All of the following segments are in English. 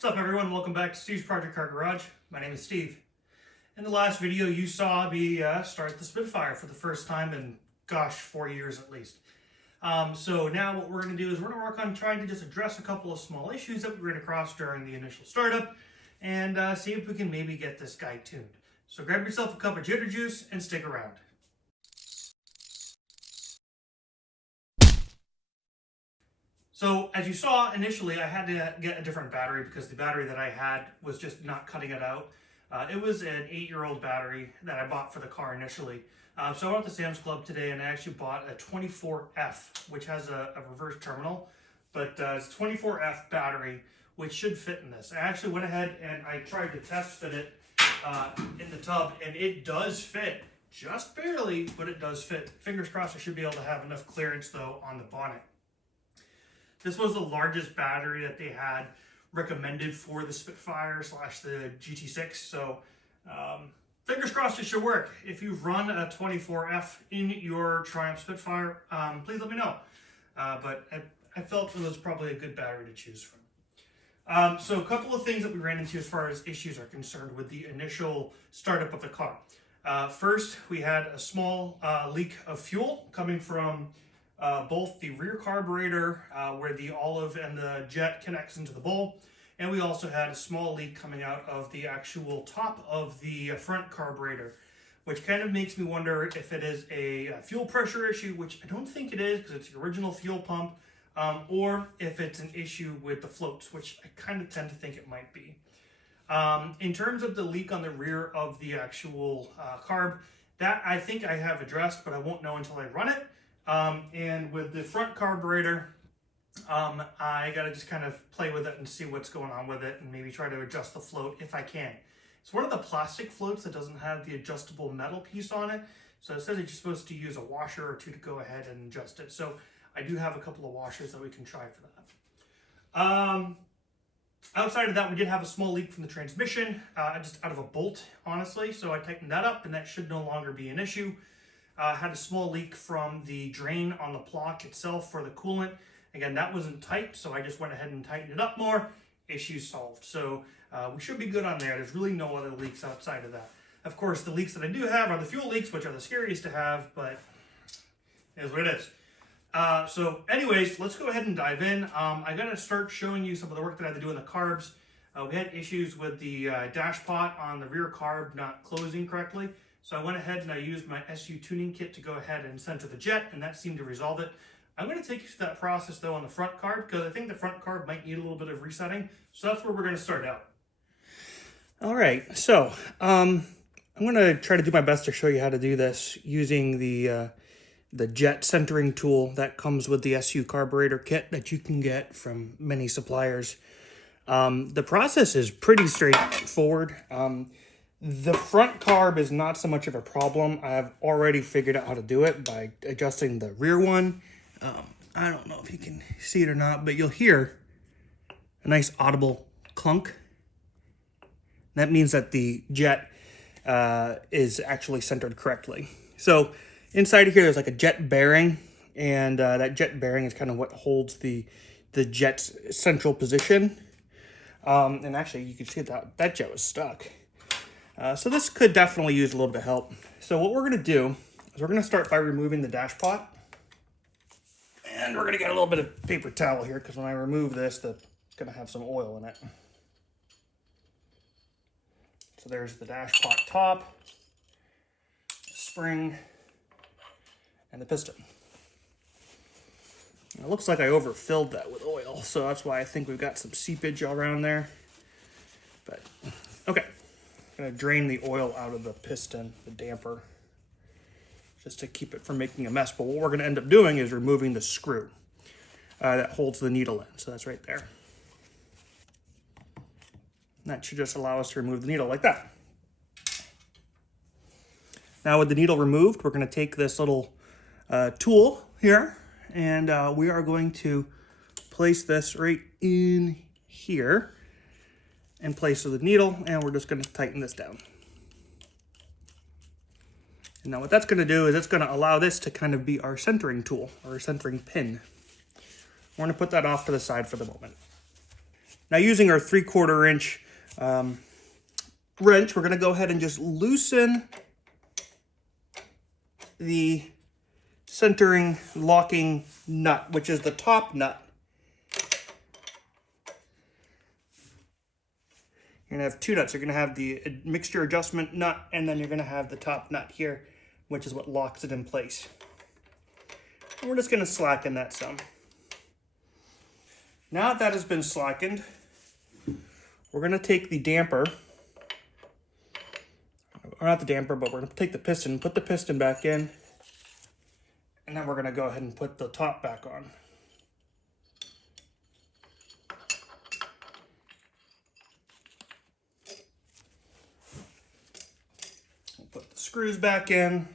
What's up everyone, welcome back to Steve's Project Car Garage. My name is Steve. In the last video you saw me start the Spitfire for the first time in, 4 years at least. So now what we're going to do is we're going to work on trying to just address a couple of small issues that we ran across during the initial startup and see if we can maybe get this guy tuned. So grab yourself a cup of jitter juice and stick around. So as you saw initially, I had to get a different battery because the battery that I had was just not cutting it out. It was an 8-year-old battery that I bought for the car initially. So I went to Sam's Club today and I actually bought a 24F, which has a reverse terminal, but it's 24F battery, which should fit in this. I actually went ahead and I tried to test fit it in the tub, and it does fit, just barely, but it does fit. Fingers crossed I should be able to have enough clearance though on the bonnet. This was the largest battery that they had recommended for the Spitfire / the GT6. So fingers crossed it should work. If you've run a 24F in your Triumph Spitfire, please let me know. But I felt it was probably a good battery to choose from. So a couple of things that we ran into as far as issues are concerned with the initial startup of the car. First, we had a small leak of fuel coming from both the rear carburetor where the olive and the jet connects into the bowl, and we also had a small leak coming out of the actual top of the front carburetor, which kind of makes me wonder if it is a fuel pressure issue, which I don't think it is because it's the original fuel pump, or if it's an issue with the floats, which I kind of tend to think it might be. In terms of the leak on the rear of the actual carb, that I think I have addressed, but I won't know until I run it. And with the front carburetor, I gotta just kind of play with it and see what's going on with it and maybe try to adjust the float if I can. It's one of the plastic floats that doesn't have the adjustable metal piece on it. So it says that you're supposed to use a washer or two to go ahead and adjust it. So I do have a couple of washers that we can try for that. Outside of that, we did have a small leak from the transmission, just out of a bolt, honestly. So I tightened that up and that should no longer be an issue. Had a small leak from the drain on the block itself for the coolant. Again, that wasn't tight, so I just went ahead and tightened it up more. Issue solved. So we should be good on there. There's really no other leaks outside of that. Of course, the leaks that I do have are the fuel leaks, which are the scariest to have, but it is what it is. So anyways, let's go ahead and dive in. I got to start showing you some of the work that I had to do in the carbs. We had issues with the dash pot on the rear carb not closing correctly. So I went ahead and I used my SU tuning kit to go ahead and center the jet, and that seemed to resolve it. I'm going to take you through that process though on the front carb, because I think the front carb might need a little bit of resetting. So that's where we're going to start out. All right, so I'm going to try to do my best to show you how to do this using the jet centering tool that comes with the SU carburetor kit that you can get from many suppliers. The process is pretty straightforward. The front carb is not so much of a problem. I've already figured out how to do it by adjusting the rear one. I don't know if you can see it or not, but you'll hear a nice audible clunk. That means that the jet is actually centered correctly. So inside of here, there's like a jet bearing, and that jet bearing is kind of what holds the jet's central position. And actually, you can see that jet was stuck. So this could definitely use a little bit of help. So what we're going to do is we're going to start by removing the dash pot. And we're going to get a little bit of paper towel here, because when I remove this, it's going to have some oil in it. So there's the dash pot top, the spring, and the piston. And it looks like I overfilled that with oil, so that's why I think we've got some seepage all around there. But, okay. Going to drain the oil out of the piston, the damper, just to keep it from making a mess. But what we're going to end up doing is removing the screw that holds the needle in. So that's right there. And that should just allow us to remove the needle like that. Now with the needle removed, we're going to take this little tool here, and we are going to place this right in here in place of the needle, and we're just going to tighten this down. And now what that's going to do is it's going to allow this to kind of be our centering tool, or our centering pin. We're going to put that off to the side for the moment. Now using our 3/4 inch wrench, we're going to go ahead and just loosen the centering locking nut, which is the top nut. You're going to have two nuts. You're going to have the mixture adjustment nut, and then you're going to have the top nut here, which is what locks it in place. And we're just going to slacken that some. Now that has been slackened, we're going to take the damper, or not the damper, but we're going to take the piston, put the piston back in, and then we're going to go ahead and put the top back on. We'll put the screws back in.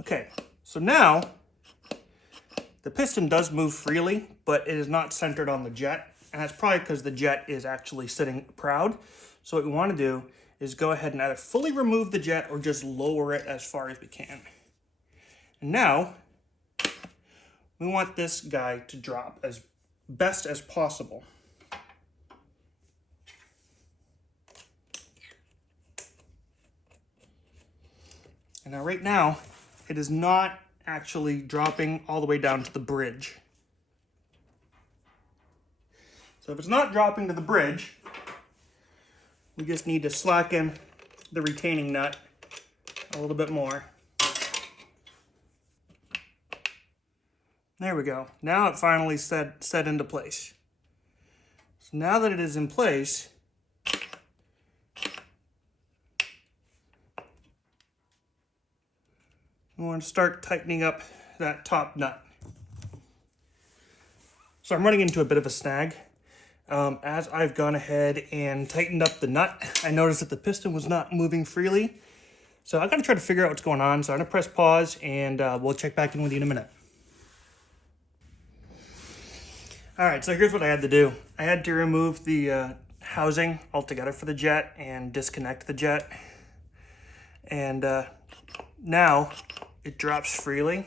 Okay, so now the piston does move freely, but it is not centered on the jet. And that's probably because the jet is actually sitting proud. So what we want to do is go ahead and either fully remove the jet or just lower it as far as we can. And now, we want this guy to drop as best as possible. And now right now, it is not actually dropping all the way down to the bridge. So if it's not dropping to the bridge, we just need to slacken the retaining nut a little bit more. There we go. Now it finally set into place. So now that it is in place, we want to start tightening up that top nut. So I'm running into a bit of a snag. As I've gone ahead and tightened up the nut, I noticed that the piston was not moving freely. So I got to try to figure out what's going on. So I'm going to press pause and we'll check back in with you in a minute. All right, so here's what I had to do. I had to remove the housing altogether for the jet and disconnect the jet. And now it drops freely.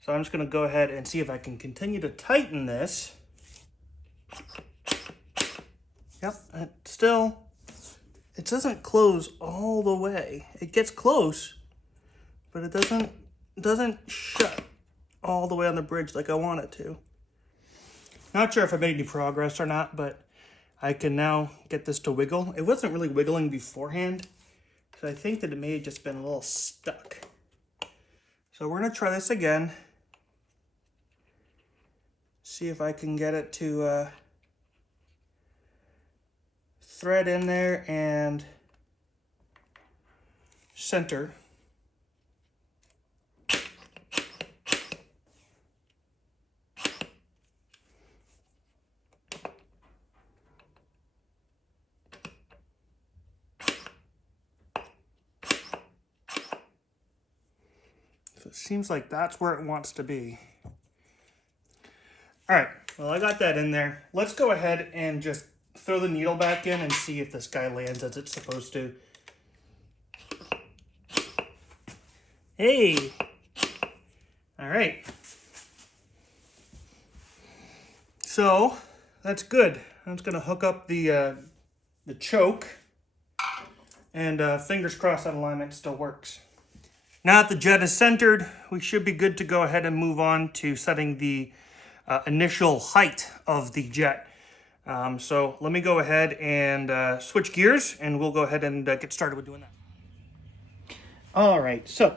So I'm just going to go ahead and see if I can continue to tighten this. Yep, it doesn't close all the way. It gets close, but it doesn't shut all the way on the bridge like I want it to. Not sure if I made any progress or not, but I can now get this to wiggle. It wasn't really wiggling beforehand, so I think that it may have just been a little stuck. So we're gonna try this again. See if I can get it to thread in there and center. So it seems like that's where it wants to be. All right, well, I got that in there. Let's go ahead and just throw the needle back in and see if this guy lands as it's supposed to. Hey! All right. So, that's good. I'm just gonna hook up the choke, and fingers crossed that alignment still works. Now that the jet is centered, we should be good to go ahead and move on to setting the initial height of the jet. So let me go ahead and switch gears, and we'll go ahead and get started with doing that. All right, so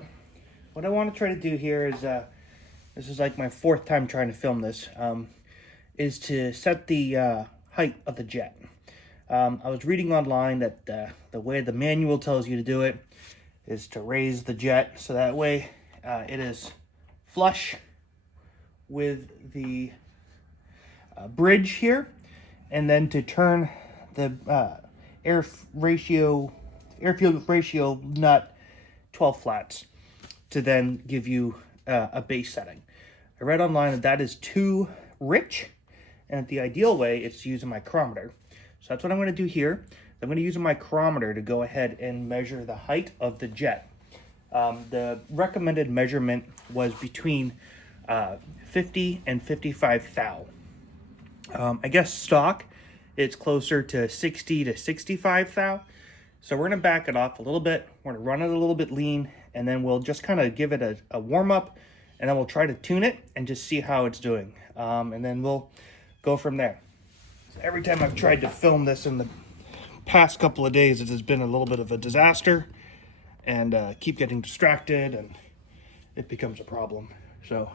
what I want to try to do here is, this is like my 4th time trying to film this, is to set the height of the jet. I was reading online that the way the manual tells you to do it is to raise the jet so that way it is flush with the bridge here, and then to turn the air-fuel ratio nut 12 flats to then give you a base setting. I read online that is too rich, and the ideal way is to use a micrometer. So that's what I'm going to do here. I'm going to use a micrometer to go ahead and measure the height of the jet. The recommended measurement was between 50 and 55 thou. I guess stock, it's closer to 60 to 65 thou. So we're gonna back it off a little bit. We're gonna run it a little bit lean, and then we'll just kind of give it a warm up, and then we'll try to tune it and just see how it's doing. And then we'll go from there. So every time I've tried to film this in the past couple of days, it has been a little bit of a disaster, and keep getting distracted, and it becomes a problem. So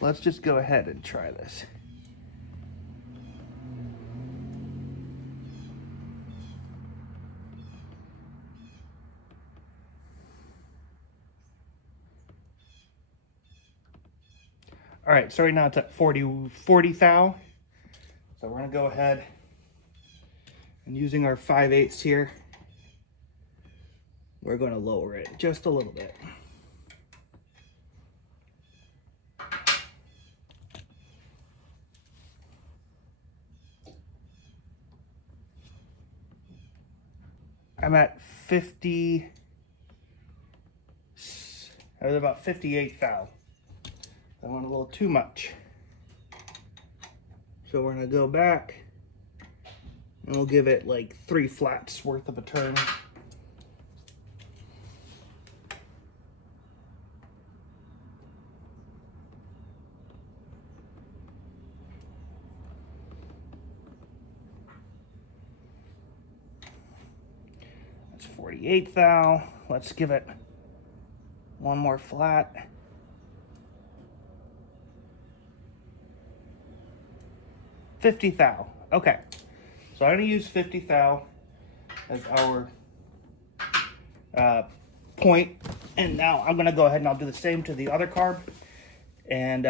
let's just go ahead and try this. All right, so right now it's at 40 thou. So we're gonna go ahead and using our 5/8 here, we're gonna lower it just a little bit. I'm at 50, I was about 58 thou. I went a little too much. So we're gonna go back and we'll give it like 3 flats worth of a turn. That's 48 thou. Let's give it one more flat. 50 thou. Okay, so I'm gonna use 50 thou as our point, and now I'm gonna go ahead and I'll do the same to the other carb, and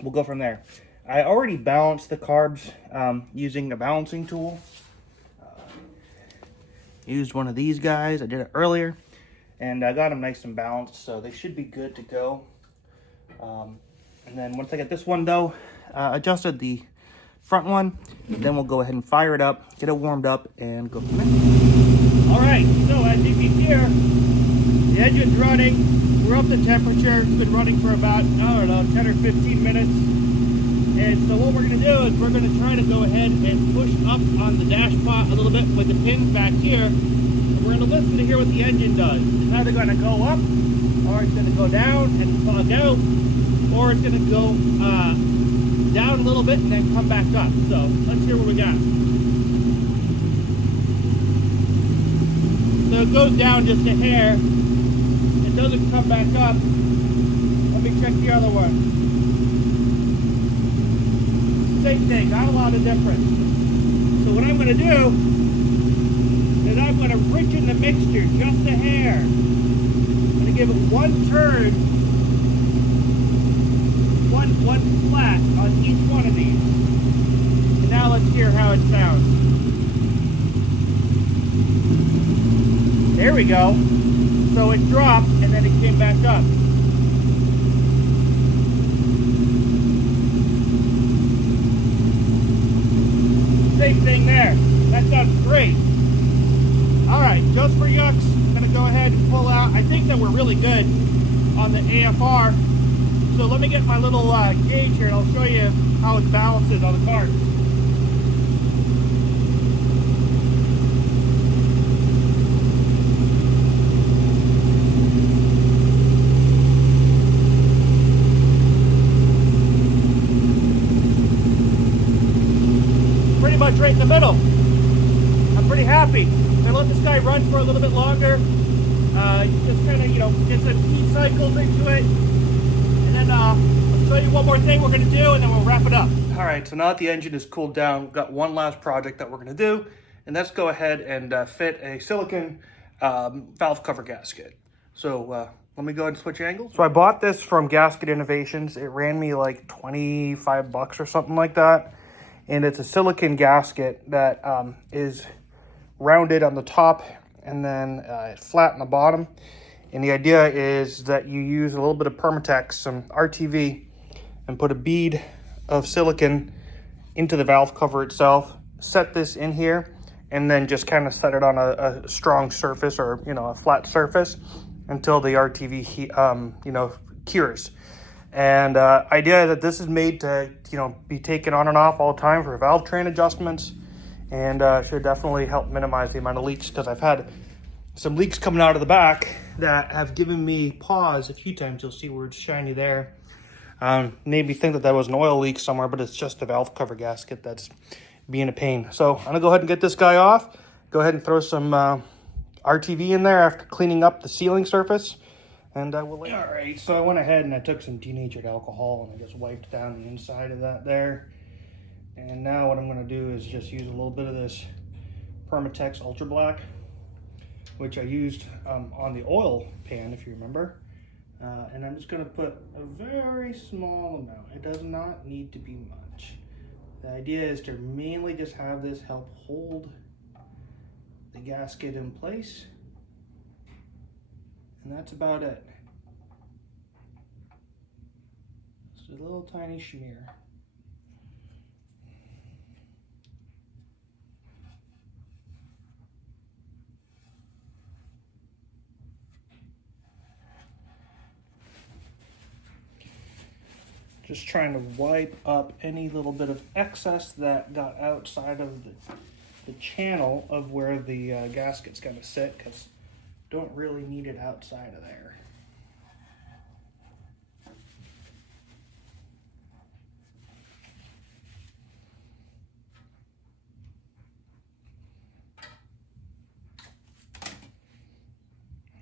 we'll go from there. I already balanced the carbs using a balancing tool. Used one of these guys. I did it earlier, and I got them nice and balanced, so they should be good to go. And then once I get this one though, adjusted the front one, then we'll go ahead and fire it up, get it warmed up, and go from there. All right, so as you can hear, the engine's running. We're up to temperature. It's been running for about, I don't know, 10 or 15 minutes. And so what we're gonna do is we're gonna try to go ahead and push up on the dash pot a little bit with the pins back here. And we're gonna listen to hear what the engine does. It's either gonna go up, or it's gonna go down and plug out, or it's gonna go down a little bit and then come back up. So let's hear what we got. So it goes down just a hair. It doesn't come back up. Let me check the other one. Same thing, not a lot of difference. So what I'm going to do is I'm going to richen the mixture just a hair. I'm going to give it one turn, one flat on each one of these. And now let's hear how it sounds. There we go. So it dropped and then it came back up. Same thing there. That sounds great. All right, just for yucks, I'm gonna go ahead and pull out. I think that we're really good on the AFR. So let me get my little gauge here and I'll show you how it balances on the cart. Pretty much right in the middle. I'm pretty happy. I'm gonna let this guy run for a little bit longer. Just kind of, get some heat cycles into it. And then I'll show you one more thing we're gonna do and then we'll wrap it up. All right, so now that the engine is cooled down, we've got one last project that we're gonna do, and that's go ahead and fit a silicone valve cover gasket. So let me go ahead and switch angles. So I bought this from Gasket Innovations. It ran me like 25 bucks or something like that. And it's a silicone gasket that is rounded on the top and then flat on the bottom. And the idea is that you use a little bit of Permatex, some RTV, and put a bead of silicone into the valve cover itself, set this in here, and then just kind of set it on a strong surface or, a flat surface until the RTV, cures. And idea that this is made to, you know, be taken on and off all the time for valve train adjustments, and should definitely help minimize the amount of leaks, because I've had some leaks coming out of the back that have given me pause a few times. You'll see where it's shiny there. Made me think that that was an oil leak somewhere, but it's just the valve cover gasket that's being a pain. So I'm gonna go ahead and get this guy off. Go ahead and throw some RTV in there after cleaning up the sealing surface. And I will. All right, so I went ahead and I took some denatured alcohol and I just wiped down the inside of that there. And now what I'm gonna do is just use a little bit of this Permatex Ultra Black, which I used on the oil pan, if you remember. And I'm just gonna put a very small amount. It does not need to be much. The idea is to mainly just have this help hold the gasket in place. And that's about it. Just a little tiny smear. Just trying to wipe up any little bit of excess that got outside of the channel of where the gasket's gonna sit, because don't really need it outside of there.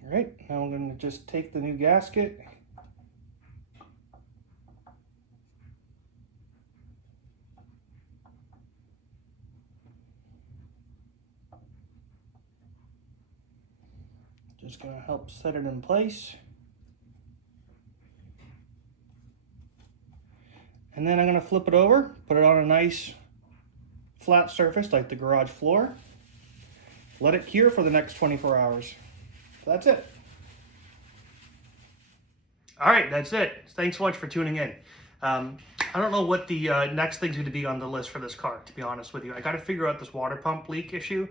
All right, now I'm gonna just take the new gasket. Just gonna help set it in place. And then I'm gonna flip it over, put it on a nice flat surface like the garage floor. Let it cure for the next 24 hours. So that's it. All right, that's it. Thanks so much for tuning in. I don't know what the next thing's gonna be on the list for this car, to be honest with you. I gotta figure out this water pump leak issue.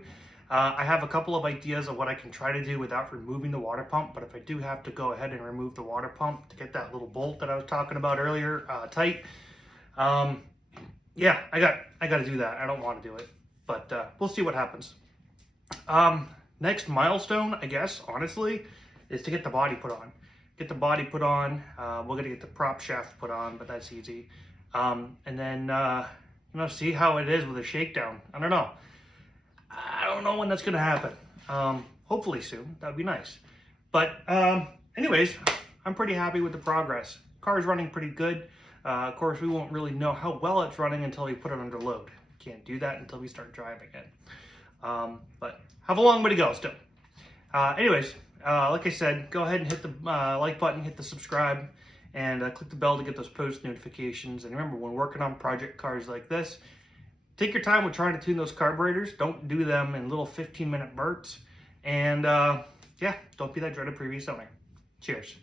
I have a couple of ideas of what I can try to do without removing the water pump, but if I do have to go ahead and remove the water pump to get that little bolt that I was talking about earlier tight, yeah, I got to do that. I don't want to do it, but we'll see what happens. Next milestone, I guess, honestly, is to get the body put on. Get the body put on. We're going to get the prop shaft put on, but that's easy. And then, you know, see how it is with a shakedown. I don't know. I don't know when that's going to happen. Hopefully soon. That would be nice. But anyways, I'm pretty happy with the progress. Car's running pretty good. Of course, we won't really know how well it's running until we put it under load. Can't do that until we start driving it. But have a long way to go still. Anyways, like I said, go ahead and hit the like button, hit the subscribe, and click the bell to get those post notifications. And remember, when working on project cars like this, take your time with trying to tune those carburetors. Don't do them in little 15-minute bursts. And yeah, don't be that dreaded previous owner. Cheers.